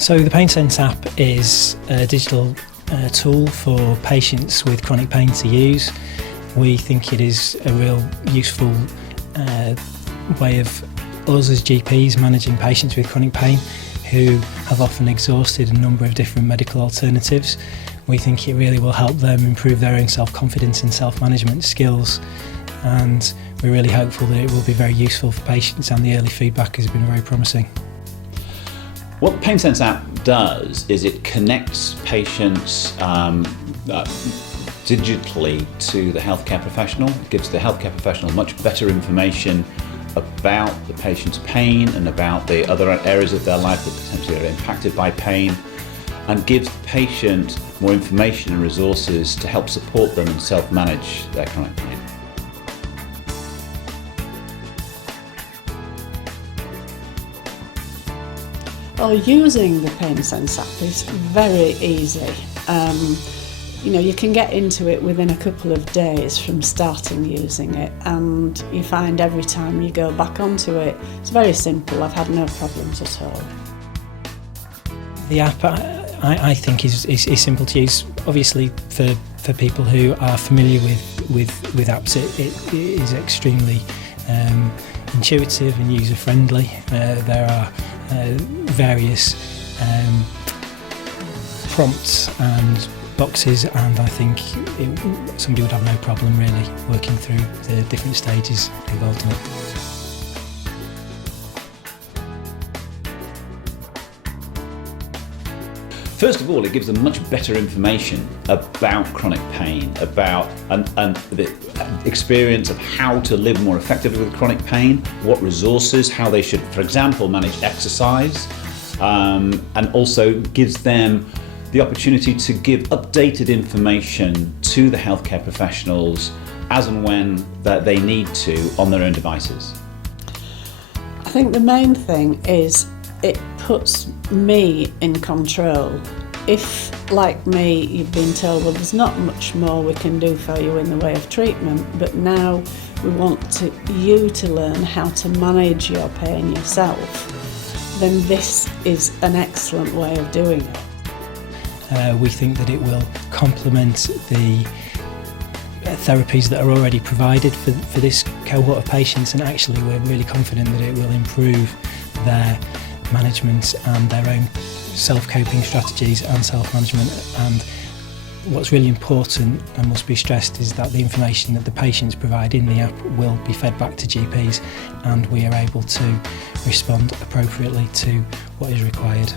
So the Painsense app is a digital tool for patients with chronic pain to use. We think it is a real useful way of us as GPs managing patients with chronic pain who have often exhausted a number of different medical alternatives. We think it really will help them improve their own self-confidence and self-management skills, and we're really hopeful that it will be very useful for patients, and the early feedback has been very promising. What the Painsense app does is it connects patients digitally to the healthcare professional. It gives the healthcare professional much better information about the patient's pain and about the other areas of their life that potentially are impacted by pain, and gives the patient more information and resources to help support them and self-manage their chronic pain. Well, using the Painsense app is very easy. You can get into it within a couple of days from starting using it, and you find every time you go back onto it, it's very simple. I've had no problems at all. The app, I think, is simple to use. Obviously, for people who are familiar with apps, it is extremely intuitive and user-friendly. There are various prompts and boxes, and I think somebody would have no problem really working through the different stages involved in it. First of all, it gives them much better information about chronic pain, about and the experience of how to live more effectively with chronic pain, what resources, how they should, for example, manage exercise, and also gives them the opportunity to give updated information to the healthcare professionals as and when that they need to on their own devices. I think the main thing is it puts me in control. If, like me, you've been told, well, there's not much more we can do for you in the way of treatment, but now we want you to learn how to manage your pain yourself, then this is an excellent way of doing it. We think that it will complement the therapies that are already provided for this cohort of patients, and actually we're really confident that it will improve their management and their own self-coping strategies and self-management. And what's really important and must be stressed is that the information that the patients provide in the app will be fed back to GPs, and we are able to respond appropriately to what is required.